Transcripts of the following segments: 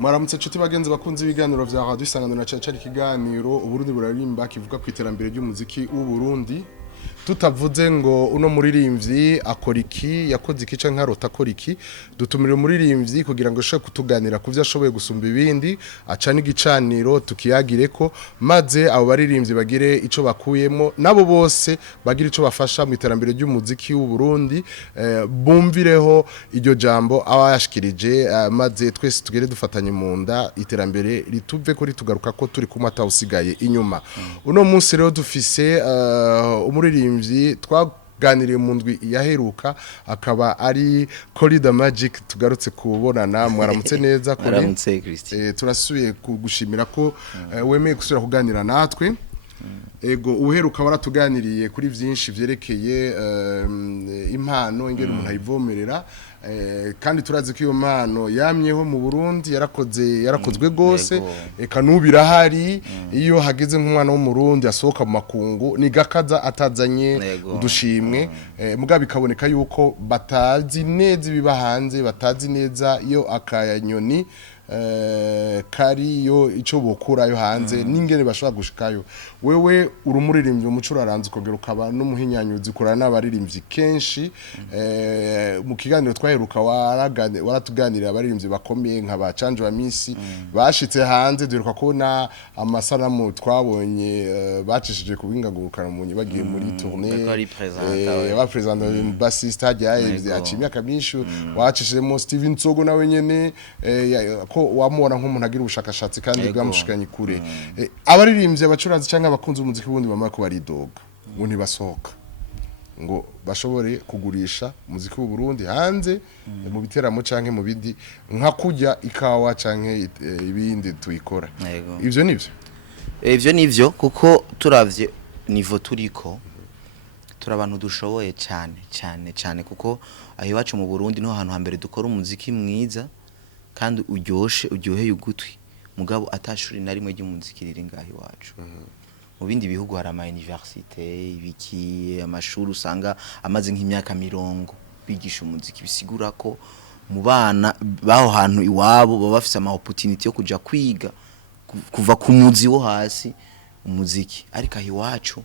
Mwaramutse nshuti bagenzi bakunze ibiganiro vya Radio Isanganiro na cyane ikiganiro Uburundi burarimba kivuga ku iterambere ry'umuziki w'u Burundi. Tutavuze ngo uno muririmbyi akora iki yakoze iki canke arota akora iki, dutumira umuririmbyi kugira ngo ashobore kutuganira ku vyo ashoboye gusumba ibindi, acana igicaniro tukiyagireko maze abo baririmbyi bagire ico bakuyemo nabo bose bagira ico bafasha mu iterambere ry'umuziki w'u Burundi, bumvireho iryo jambo abashikirije, maze twese tugere dufatanye mu nda iterambere rituve ko ritugaruka ko turi kumwe atawusigaye inyuma. Uno munsi rero dufise umuririmbyi twaganiriye mu ndwi yaheruka akaba ari Corida Magic tugarutse kubonana. Mwaramutse neza kuri Mwaramutse Christian. Turasubiye kugushimira ko wemeye gusubira kuganira natwe. Ego uheruka waratuganiriye kuri vyinshi vyerekeye impano ingene umuntu ayivomerera, kandi turazi ko iyo mpano yamyeho mu Burundi yarakozwe gose, eka nubirahari. Iyo hageze nk'umwana wo mu Burundi asohoka mu makungu ni gakaza atazanye udushimwe, mugabo bikaboneka yuko batazi neza ibiba hanze, batazi neza iyo akayanyoni kariyo ico bokurayo hanze n'ingene bashobora gushikayo. Wewe urumuririmbyi umucuraranze ukogera ukaba n'umuhinyanyuzi kurana n'abaririmbyi kenshi, mu kiganiro twaheruka waratuganirira abaririmbyi bakomeye nka ba Canje wa Misi bashitse hanze, duheruka kubona amasanamu twabonye bacishije ku bingangurukana mu bagiye muri tournée, bapresenta bassiste hajyaye acimya kabishu, wacishijemo Steven Nsogo nawe nyene ko wamubona nk'umuntu agira ubushakashatsi kandi bwamushikanye kure. Abaririmbyi abacuranzi cyangwa abakunzi umuziki wundi bamara ko baridoga ngo ntibasohoka ngo bashobore kugurisha umuziki w'u Burundi hanze mu biteramo canke mu bindi nka kujya ikawa canke ibindi tuyikora. Ivyo nivyo kuko turavye niveau turiko turabantu dushoboye cyane kuko aho iwacu mu Burundi no hantu hambere dukora umuziki mwiza kandi uryoheye ugutwi, mugabo atashuri na rimwe ry'umuziki riri ngaho iwacu. Mu bindi bihugu hari ama université ibiki amashuri usanga amaze nk'imyaka 40 bigisha umuziki, bisigura ko mu bana baho hantu iwabo baba bafise ama opportunity yo kuja kwiga kuva ku muzi wo hasi umuziki. Ariko aho iwacu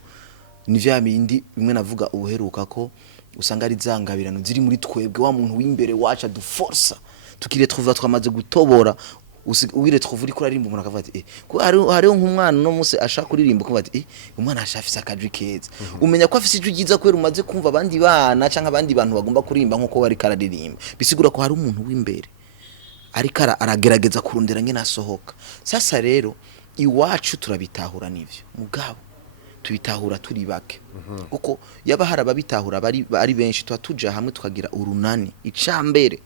ni vya bindi bimwe navuga ubuheruka ko usanga ari zangabirano ziri muri twebwe, wa muntu w'imbere wacu aduforsa tukiretrouva twamaze gutobora uwiretrouva uri kuririmba umuntu akavuga ati hariho nk'umwana no munsi ashaka kuririmba ko bati umwana ashafise akadri keza, umenya ko afise ijwi ryiza kwera umaze kumva abandi bana canke abandi bantu bagomba kuririmba nkuko bari kararirimba, bisigura ko hari umuntu w'imbere ariko aragerageza kurondera ngene asohoka. Sasa rero iwacu turabitahura nivyo, mugabo tubitahura turi bake kuko yaba harababitahura bari benshi tuja hamwe tukagira urunani icambere.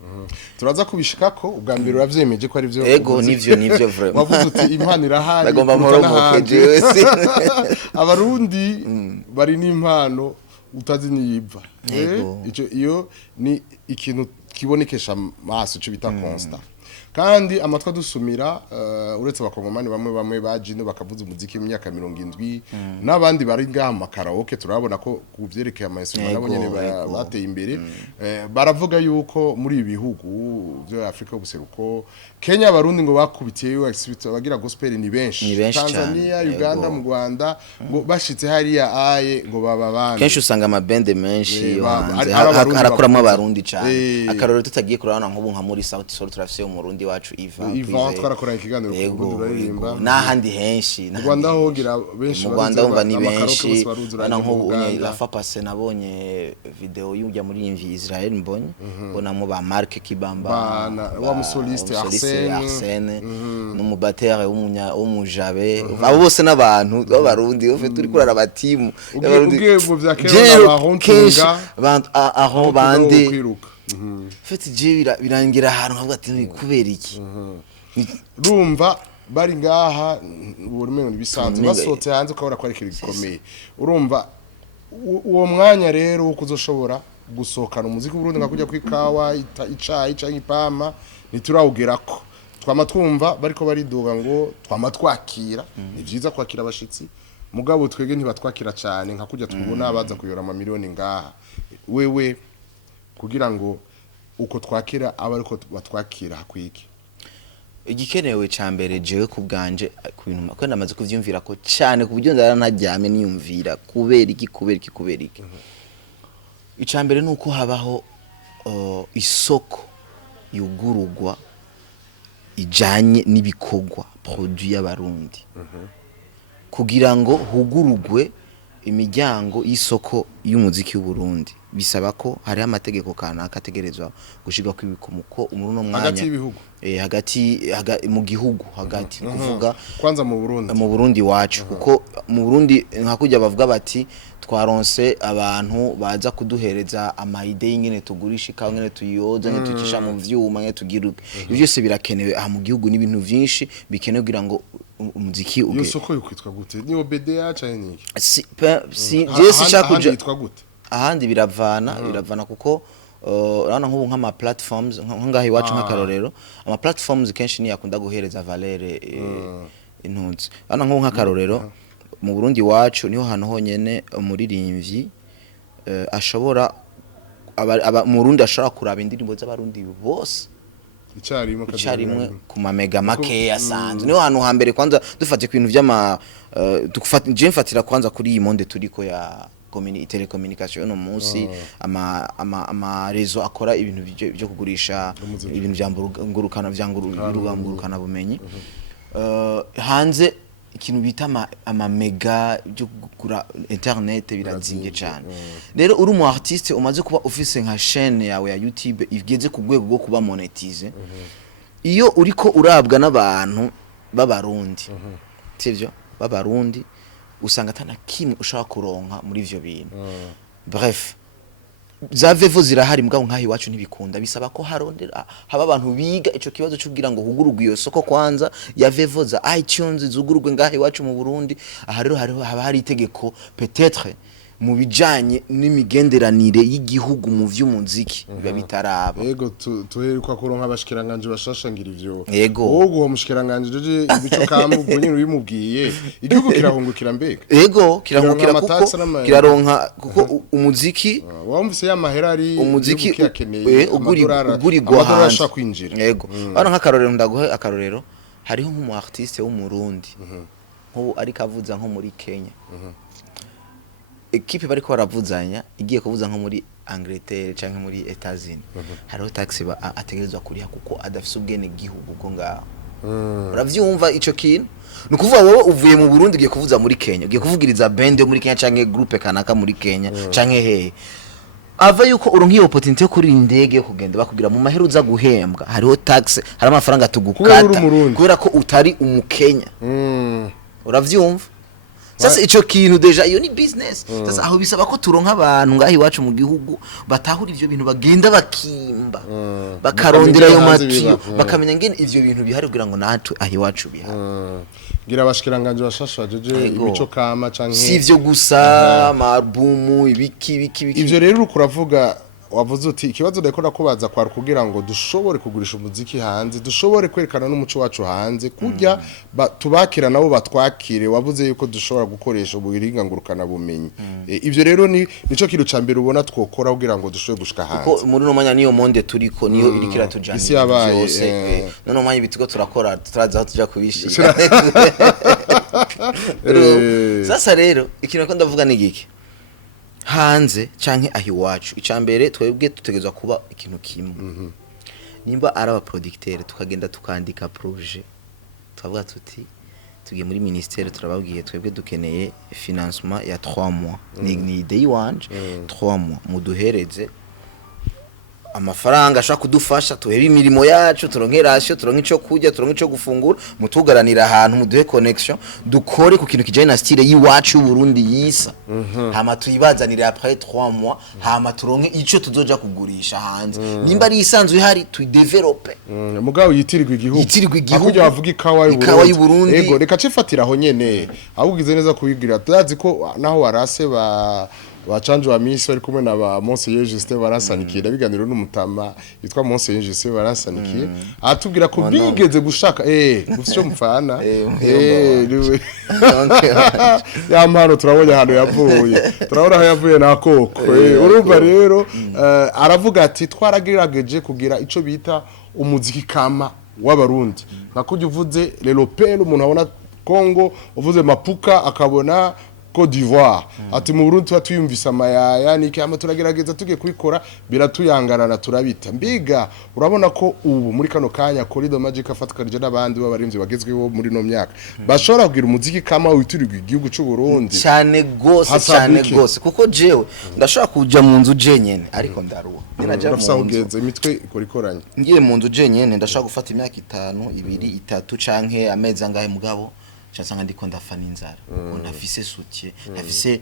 Turaza kubishikako ubwa mbere uravyemeje ko ari vyo. Ego nivyo vraiment wavuze uti impano irahari bagomba moromoke jewe. Abarundi bari n'impano utazi niyiva. Iyo ni ikintu kibonekesha amaso cyo bita constant, kandi amatwa dusumira uretse abakongomani bamwe bajino bakavuza umuziki mu myaka 70 n'abandi bari ngama karaoke. Turabona ko kuvyerekeye amaesima nabo nyene bateye imbere. Baravuga yuko muri ibihugu byo Afrika y'ubuseruko, Kenya abarundi ngo bakubitiyeyo bagira gospel ni benshi, Tanzania Uganda mu Rwanda ngo bashitse hariya aye ngo baba bandi kenshi usanga amabende menshi harakuramo abarundi cyane. Akaroro tutagiye kurana nk'ubu nka muri South Soul turafise mu Burundi wacu Ivan twarakora ikiganiro ku Burundi baririmba n'ahandi henshi. Mu Rwanda hogira benshi, mu Rwanda umva ni benshi bana nk'ubu la fa passé nabonye video y'ujya muri Israel mbonye bonamo ba Mark Kibamba wa musoliste Arsene n'umubattere w'umujabe, abo bose n'abantu b'abarundi ofe turi kurara batimu ugiye mu vya kera n'abahontunga aho bande fete je birangira ahantu havuga ati kubera iki rumva bari ngaha ubumenyi bisanzwe Tumenye. basohotse hanze ukabona ko ari ikintu gikomeye urumva uwo mwanya rero wo kuzoshobora gusohokana umuziki w'Uburundi nka kujya kwikawa icayi canke ipama niturawugerako twama twumva bariko bariduga ngo twama twakira ni byiza kwakira abashitsi mugabo twege ntibatwakira cyane nka kujya tubona abaza kuyora ama miliyoni ngaha wewe kugira ngo uko twakira aba ariko batwakira hakwiki igikenewe cyambere jewe kubganje ku bintu ko ndamaze kuvyumvira ko cyane ku buryo ndara ntajyame niyumvira kubera iki icambere nuko habaho isoko yugurugwa ijanye n'ibikogwa produit y'abarundi kugira ngo hugurugwe imiryango y'isoko y'umuziki w'Uburundi bisaba ko hari amategeko kanaka ategerezwa gushirwa kw'ibikomuko umuruno mwanya hagati y'ibihugu hagati mu gihugu hagati kuvuga kwanza mu Burundi wacu kuko mu Burundi nka kujya bavuga bati twaronse abantu baza kuduhereza ama idea y'ingene tugurisha ikawa ngene tuyoza ngene tukisha mu vyuma ngene tugiruke ivyo byose birakenewe aha mu gihugu n'ibintu vyinshi bikenewe kugira ngo umuziki iyo soko yokwitwa gute ni OBDA cyane si jesi shakuja yitwa gute ahandi biravana kuko urabona nk'ubu nk'ama platforms nkangahe iwacu nk'akarorero ama platforms kenshi ni yakunda guhereza valere intunzi urabona nk'ubu nk'akarorero mu Burundi wacu niho hano honyene umuririmbyi ashobora mu Burundi ashobora kuraba indirimbo z'abarundi bose icarimwe ku mamega make asanzwe niho hano hambere kwanza dufate ku bintu by'ama je mfatira kwanza kuri iyi monde turiko ya telecommunication no munsi ama rezo akora ibintu byo kugurisha ibintu byangurukana bumenyi hanze ikintu bita ama mega byo kugura internet birazimbye cyane rero uri mu artiste umaze kuba office nka chaîne yawe ya YouTube igeze ku rwego rwo kuba monetize iyo uriko urabwa n'abantu b'abarundi sivyo b'abarundi usanga atana kimwe ushaka kuronka muri ivyo bintu bref za vevo zirahari mugabo nkaho iwacu ntibikunda bisaba ko harondera haba abantu biga ico kibazo cy'ubwira ngo hugurugwe iyo soko kwanza ya vevo za iTunes zugurugwe ngaho iwacu mu Burundi aha rero haba hari itegeko peut-être mu bijanye n'imigenderanire y'igihugu mu vy'umuziki biba bitaraba yego tuheruka kuronka abashikiranganje bashashangira ivyo yego wowe uwo mushikiranganje jeje ibico kambu nyine ubimubwiye igihugu kirahungukira mbega yego kirahungukira kuko kiraronka kuko umuziki wumvise y'amahera ari umuziki ugurirwa hanze kwinjira yego bano nk'akarorero ndaguhe akarorero hariho nk'umu artiste wo mu Burundi nko ari kavuza nko muri Kenya equipe bariko baravuzanya igiye kuvuza nko muri Angleterre canke muri Etats-Unis hariho taxi ategerezwa kuriha kuko adafise ubwene gihugu ko ngaho uravyumva ico kintu nukuvuga wowe uvuye mu Burundi ugiye kuvuza muri Kenya ugiye kuvugiriza band yo muri Kenya canke groupe kanaka muri Kenya canke hehe ava yuko uronkiye opportunity yo kuri indege yo kugenda bakugira mu mahera uza guhembwa hariho tax hari amafaranga tugukata kubera ko utari umukenya uravyumva sasa ico kintu deja iyo ni business sasa aho bisaba ko turonka abantu ngahi wacu mu gihugu batahura ivyo bintu bagenda bakimba bakarondera yo matiyo bakamenya ngene ivyo bintu bihari kugira ngo natwe ahi wacu bihari ngira abashikiranganje bashashaje ibico kama canke sivyo gusa album ibiki ivyo rero ukuravuga wavuze uti ikibazo ndakora kubaza kwa kugira ngo dushobore kugurisha umuziki hanze dushobore kwerekana n'umuco wacu hanze kujya tubakira nabo batwakire wavuze yuko dushobora gukoresha ubuhinga ngurukana bumenyi ivyo rero nico kintu cambere ubona twokora kugira ngo dushobore gushika hanze kuko muri no manya niyo monde turiko niyo irikira tujanye byose none manya bitigo turakora turaza aho tuja kubishira sasa rero ikintu ko ndavuga ni giki hanze canke ahi wacu icambere twebwe tutegezwa kuba ikintu kimwe nimba araba producteur tukagenda tukandika projet twavuga tuti tugiye muri ministère turababwiye twebwe dukeneye financement ya 3 mois ni day one 3 mois muduhereze amafaranga ashaka kudufasha tuhebe imirimo yacu turonke ratio turonke ico kurya turonke ico gufungura mutugaranira ahantu muduhe connection dukore ku kintu kijanye na style yiwacu Burundi yisa hama tuyibazanire après 3 mois hama turonke ico tuzoja kugurisha hanze nimba ari isanzwe hari tudevelope mugabo yitirirwa igihugu akujya bavuga ikawa y'u Burundi ego reka cifatira aho nyene abugize neza kuyigira tuzi ko naho warase bacanje wa misi bari kumwe na ba Monseigneur Justin barasanikiye ndabiganiro n'umutama yitwa Monseigneur Justin barasanikiye atubwira ko bigeze gushaka gufyo mfana ya mpano turabonye hano yavuye turabona aho yavuye nakoko urumva rero aravuga ati twaragerageje kugira ico bita umuziki kama w'abarundi nakujya uvuze l'Européen umuntu abona Congo uvuze Mapuka akabona Côte d'Ivoire ati mu Burundi twatuyumvisa amayaya niki ama turagerageza tugiye kubikora biratuyangarana turabita mbiga urabona ko ubu muri kano kanya Corridor Magic afatkanije n'abandi b'abarimvyi bagezweho muri no myaka bashobora kugira umuziki kama witirirwa igihugu cy'u Burundi cyane gose kuko jewe ndashobora kuja mu nzu jenyene ariko ndaruwa ninaja mu nzu imitwe ikorikoranye ngiye mu nzu jenyene ndashobora gufata imyaka 5 2 3 canke amezi angahe mugabo cyasanga ndiko ndafana inzara ko ntafise soutien ntafise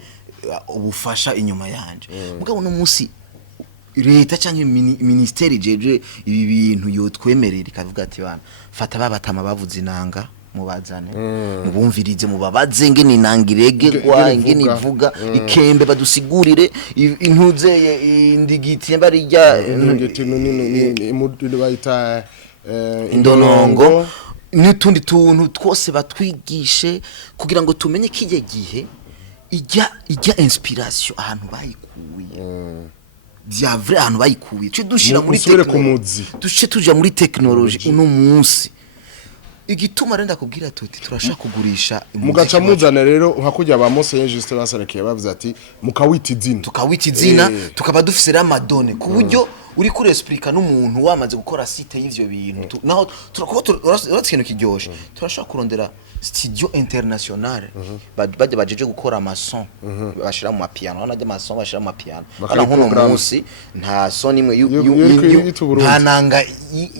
ubufasha inyuma yanje mugabo no musi leta canke ministeri jeje ibi bintu yotwemerera ikavuga ati bana fata babatama bavuze inanga mubazane mubumvirize mubabaze ngene inangirege kwa ngene ivuga ikembe badusigurire intuzeye indigiti barijya imudde bayita indonongo n'utundi tuntu twose batwigishe kugira ngo tumenye kijye gihe ijya inspiration ahantu bayikuye vya vrai ahantu bayikuye cyo dushira muri technology duce tuja muri technology uno munsi igituma renda kubwira tuti turashaka kugurisha mugaca muzana rero nkakujya ba Monseigneur Justin basarekiye bavuze ati mukawita izina tukawita izina tukaba dufise ramadone ku buryo uri kuri explica n'umuntu wamaze gukora site y'ivyo bintu naho turakintu kiryoshe turashaka kurondera studio international bajya bajeje gukora amason bashira mu mapiano n'ajya amason bashira mu mapiano kana nko munsi nta son imwe nta nanga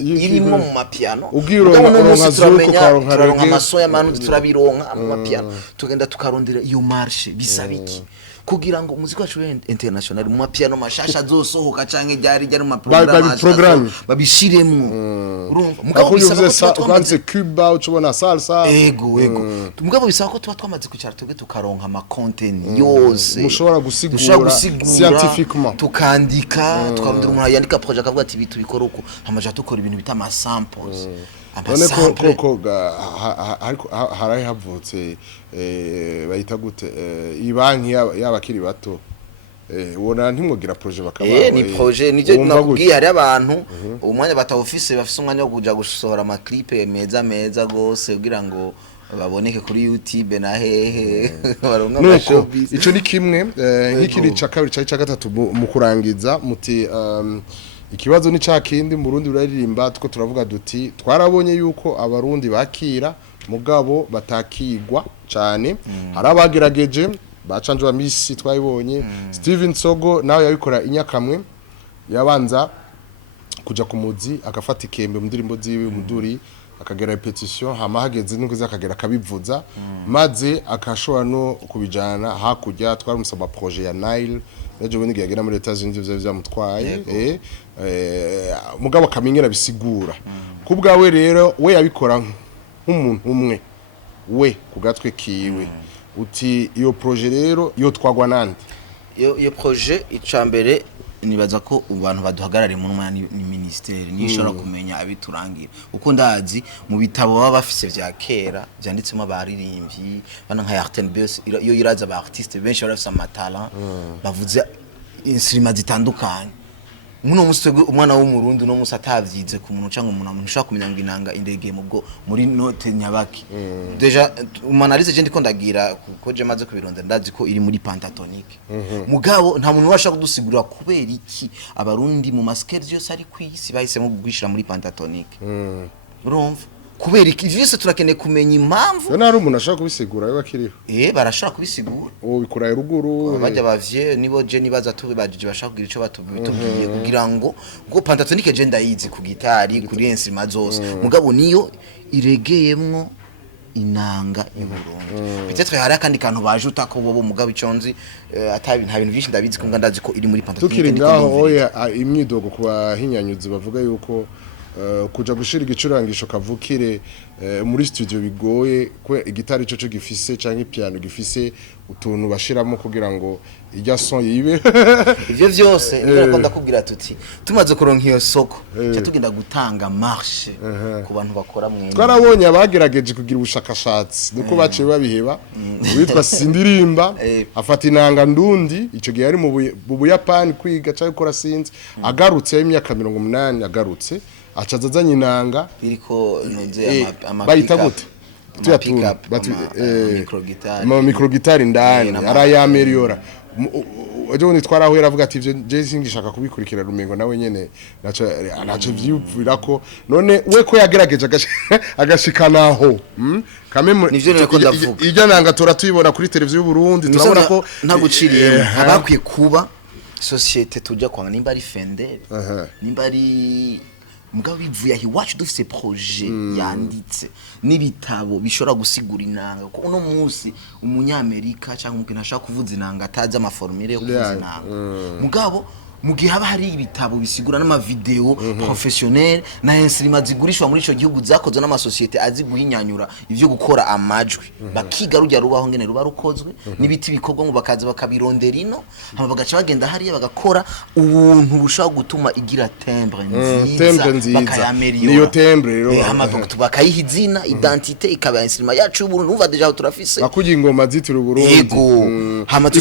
irimo mu mapiano uronka zuko karonka amason y'amanu turabironka mu mapiano tugenda tukarondera iyo marche bisabiki kugira ngo umuziki wacu international mu mapiano mashasha zosohoka canke ryari mu program babishiremo urumva mugabo bisaba ko twanze Cuba ucubona salsa ego mugabo bisaba ko tuba twamaze kwicara twebwe tukaronka ama content yose mushobora gusigura scientifiquement tukandika tukarondera umuntu yandika project akavuga ati bitu bikora uko hamaje tukora ibintu bita ama samples none ko haraye havutse bayita gute ibanki y'abakiri bato ubona ntimwogira projet bakaba ni projet nije nakubwiye hari abantu umwanya batawufise bafise umwanya wo kuja gusohora ama clip meza gose kugira ngo baboneke kuri YouTube na hehe baronka amashowbiz ico ni kimwe nk'ikindi ca kabiri ca gatatu mu kurangiza muti ikibazo ni cakindi mu Burundi uraririmba tuko turavuga duti twarabonye yuko abarundi bakira mugabo batakigwa cyane harabagerageje bacanje wa misi twayibonye Steven Sogo nawe yabikora inyakamwe yabanza kuja ku muzi agafata ikembe mu ndirimbo ziwe muduri akagera repetition hama hageze n'uko akagera kabivuza maze akashobora no kubijana hakujya twaramusaba projet ya Nile Ejo bundi yagera muri Leta Zunze Ubumwe byamutwaye mugabo kamenyera bisigura kubwawe rero we yabikora nk'umuntu umwe we kugatwe kiwe uti iyo projet rero iyo twagwa nande iyo projet icambere nibaza ko abantu baduhagarare mu mwanya ni ministeri nishora kumenya abiturangira uko ndazi mu bitabo baba bafise vya kera byanditsemo abaririmbyi bana nka Arten Bes iyo iraza ba artiste benshi barafise amatala bavuze instruments zitandukanye muno musitwe umwana wo mu Burundi no musa atavyize ku muntu cyangwa umuntu ushaka kumenya ngo inanga indege mu bwo muri note nyabaki deja umanalize je ndiko ndagira ko je maze kubirondera ndazi ko iri muri pentatonique mugabo nta muntu washaka kudusigura kubera iki abarundi mu maskeres yose ari kwisi bahisemo kugwishira muri pentatonique urumva kubera iki vyose turakeneye kumenya impamvu none hari umuntu ashaka kubisigura yo bakiriho barashaka kubisigura uwo bikuraye ruguru bajya bavye nibo je nibaza tubibajije bashaka kugira ico batubwiye kugira ngo pentatonique je ndayizi ku gitari kuri instrument zose mugabo niyo iregeyemwo inanga y'Uburundi peut-être hari akandi kantu bajuta ko bobo mugabo iconzi atabi nta bintu byinshi ndabizi ko ndazi ko iri muri pentatonique tukiri ngaho oya imyidogo ku bahinyanyuzi bavuga yuko kuja gushira igicurangisho kavukire muri studio bigoye ko igitari cyo gifise canke piano gifise utuntu bashiramo kugira ngo ijya son yibe ivyo vyose niko ndakubwira tuti tumaze kuronka iyo soko cyo tugenda gutanga marche ku bantu bakora mwene twarabonye abagerageje kugira ubushakashatsi nuko baciye babiheba witwa Sindirimba afata inanga ndundi ico gihe ari mu Buyapani kwiga cyangwa gukora sinzi agarutse y'imyaka 80 agarutse acazazanye inanga iriko noze bayita gute tuyatunga micro guitar indani arayameliora ejo nitwaraho yaravuga ati ivyo je singishaka kubikurikira rumengo nawe nyene naco vyivira ko none we ko yagerageje agashikanaho kameme nivyo niko ndavuga ijya nanga tora tuyibona kuri televiziyo y'u Burundi turabona ko ntaguciriye abakwiye kuba societe tujya kwa nimba ari Fender nimba ari mugabo bivuye ahi wacu dufise projet yanditse n'ibitabo bishobora gusigura inanga ko uno munsi umunyamerika cyangwa umuntu ashaka kuvuza inanga ataza amaformule yo kuvuza inanga mugabo mugihe haba hari ibitabo bisigura n'ama video professionnel na instrument zigurishwa muri ico gihugu zakozwe n'ama societe azi guhinyanyura ivyo gukora amajwi bakiga rujya rubaho ngene ruba rukozwe n'ibiti bikorwa ngo bakaza bakabirondera ino hama bagaca bagenda hariya bagakora ubuntu bushaka gutuma igira timbre nziza bakayameliora niyo timbre rero hama bakayiha izina identité ikaba instrument yacu y'Uburundi numva deja turafise bakugira ingoma zitira Uburundi yego hama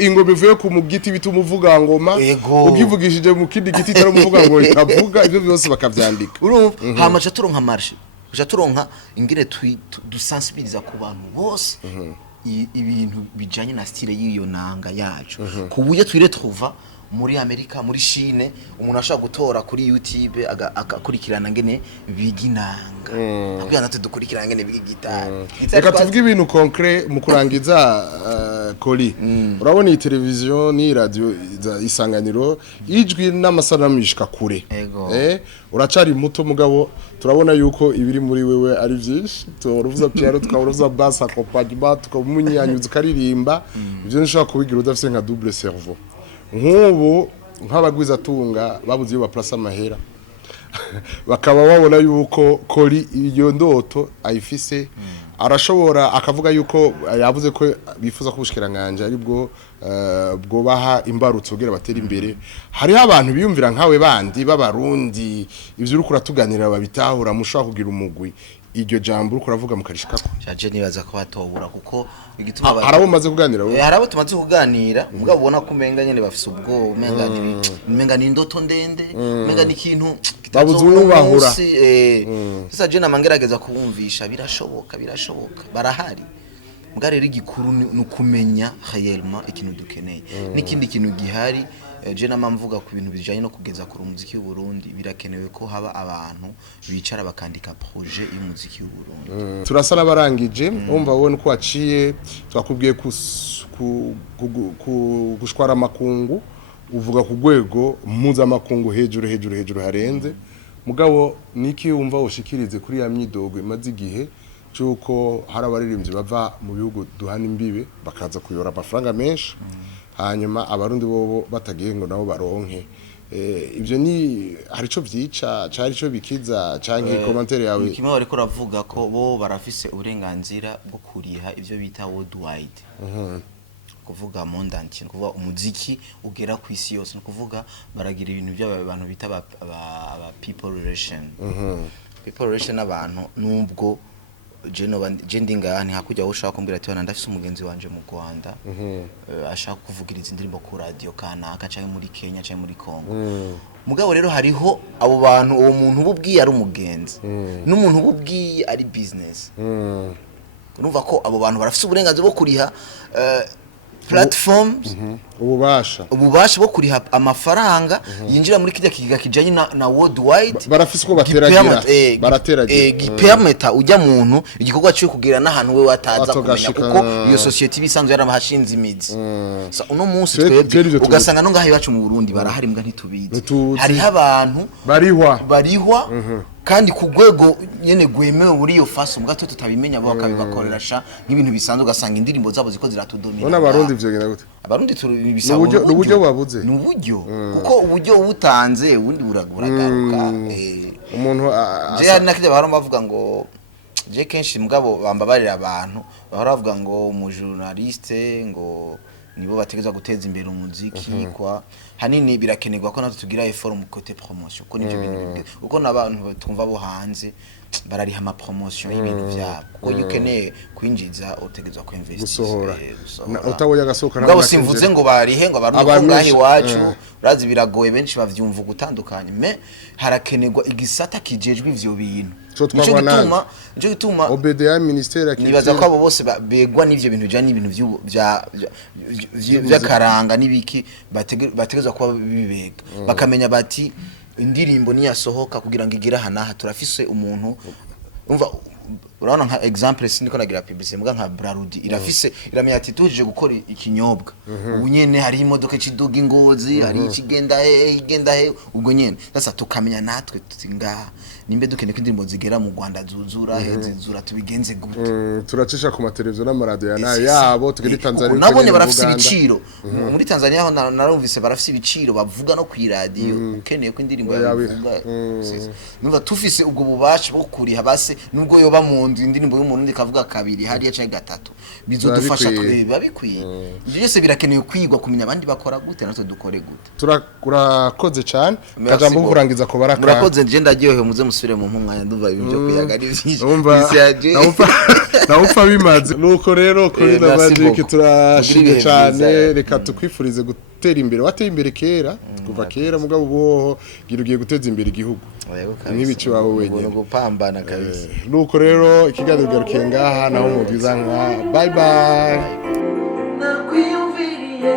ingoma ivuye ku mugiti bitumuvuga ngoma ukivugishije mu kindi giti cyaro muvuga ngo ikavuga ibyo byose bakavyandika urumva hama cha turonka marche cha turonka ingire dusensibiliza ku bantu bose ibintu bijanye na style y'iyo nanga yacu kubuye twire trouva muri Amerika muri Chine umuntu ashaka gutora kuri YouTube akakurikirana ngene biginanga akuyana tudukurikirana ngene bigitari reka tuvuge ibintu concret mu kurangiza Koli urabona iyi televiziyo ni radio isanganiro ijwi n'amasanamu yishika kure uracari muto mugabo turabona yuko ibiri muri wewe ari byinshi turuvuza piano tukaruvuza bass accompagnement tukamunyanyuza karirimba ibyo nshaka kubigira udafise nka double cerveau nk'ubu nk'abagwiza tunga babuze iyo baplasa amahera bakaba babona yuko Koli iyo ndoto ayifise arashobora akavuga yuko yavuze ko bifuza kubushikiranganje aribwo bwo baha imbarutso kugira batera imbere hari abantu biyumvira nkawe bandi b'abarundi ivyo uri kuratuganira babitahura mushaka kugira umugwi iryo jambo uri kuravuga mukarishikako cyaje nibaza ko batobura kuko igituma harabo maze kuganira harabo tumaze kuganira mugabo ubona ko umenga nyene bafise ubwo umenga ni indoto ndende umenga ni ikintu babuze ubahura sasa je namangerageza kubumvisha birashoboka barahari mugare rero igikuru nukumenya réellement ikintu dukeneye n'ikindi kintu gihari je namamvuga ku bintu bijanye no kugeza ku muziki w'u Burundi birakenewe ko haba abantu bicara bakandika projet y'umuziki w'u Burundi turasa nabarangije umva wone ko waciye twakubwiye gushwara makungu uvuga ku gwego muza makungu hejuru harenze mugabo niki wumva ushikirize kuri ya myidogo imaze igihe cyuko hari abaririmbyi bava mu bihugu duhana imbibe bakaza kuyora amafaranga menshi hanyuma abarundi bobo batagiye ngo nabo baronke ibyo ni hari ico vyica cyari ico bikiza canke commentaire yawe kimwe bariko ravuga ko bo barafise uburenganzira bwo kuriha ivyo bita worldwide kuvuga monde entier kuvuga umuziki ugera ku isi yose no kuvuga baragira ibintu by'abantu bita aba people relation people relation abantu nubwo je ndinga nti hakujya ushaka kumbira ati wana ndafise umugenzi wanje mu Rwanda ashaka kuvugiriza indirimbo ku radio kanaka cyangwa muri Kenya cyangwa muri Congo mugabo rero hariho abo bantu uwo muntu bubwiye ari umugenzi n'umuntu bubwiye ari business urumva ko abo bantu barafise uburenganzira bwo kuriha platforms ububasha bwo kuriha amafaranga yinjira muri kijya kiga kijanye na worldwide barafise ko bateragira gipermeta ujya muntu igikorwa cyo kugira n'ahantu we wataza kumenya kuko iyo society bisanzwe yaramahashinze imizi so uno munsi twebwe ugasanga no ngaho iwacu mu Burundi barahari mbwa ntitubizi hari abantu barihwa kandi ku rwego nyene gwemewe muri iyo faso mugato tutabimenya bo bakabibakorerasha nk'ibintu bisanzwe ugasanga indirimbo zabo ziko ziratudomira bona abarundi ivyo genda gute abarundi turibisaba uburyo babuze n'uburyo kuko uburyo ubutanze ubundi buragaruka umuntu je hari nakije bahora bavuga ngo je kenshi mugabo bambabarira abantu bahora bavuga ngo umujournaliste ngo nibo bategeza guteza imbere umuziki kwa hanini birakenerwa ko natwe tugira effort mu côté promotion ko nivyo bintu uko nabantu twumva bo hanze barariha ama promotion y'ibintu vyabo kuko yukeneye kwinjiza utegezwa ko invest gusohora utaboya gasohoka ngabo simvuze ngo barihe ngo abantu ngahi wacu urazi biragoye benshi bavyumva gutandukanye me harakenerwa igisata kijejwe ivyo bintu nico gituma OBDA ministère nibaza ko abo bose begwa n'ivyo bintu jya n'ibintu vya karanga nibiki bategezwa kuba bibega bakamenya bati indirimbo niyasohoka kugira ngo igira hanaha turafise umuntu umva urabona nka example sindiko nagira publicité muga nka Brarudi irafise iramenya ati tuje gukora ikinyobwa ubu nyene hari imodoka ciduga ingozi hari ikigenda he ubwo nyene sasa tukamenya natwe tutinga nimbe dukene kwindirimbo zigera mu Rwanda zuzura hezizura tubigenze gute turacisha ku mateleviziyo n'amaradio yabo tugende Tanzania nabonye barafise ibiciro muri Tanzania aho narumvise barafise ibiciro bavuga no ku radio ukeneye kwindirimbo yavuga numva tufise ubwo bubasha bwo kuriha base nubwo yoba mu indirimbo y'umurundi kavuga kabiri hariya cyangwa gatatu bizodufasha tweba bikwiye byose birakenewe kwigwa kumenya abandi bakora gute natwe dukore gute turakoze cyane kajambo kurangiza ko baraka murakoze nje ndagiyeho muze musubire mu mwanya nduva ibyo kuyaga ari byinshi nawupfa bimaze nuko rero kuri na magic turashimye cyane reka tukwifurize gutera imbere wateye imbere kera kuva kera mugabo boho girugiye guteza imbere igihugu n'ibici wawe wenyine gupambana kabisa nuko rero ikiganiro garukiye ngaha naho mu bwiza nka bye bye nakwiyumviriye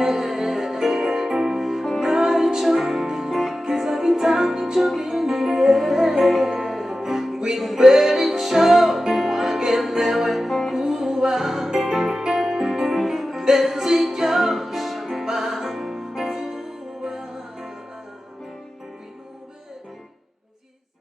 nacho kizagitangi chobiniye ngwimbere cho wagenewe kuba benzi yo shamba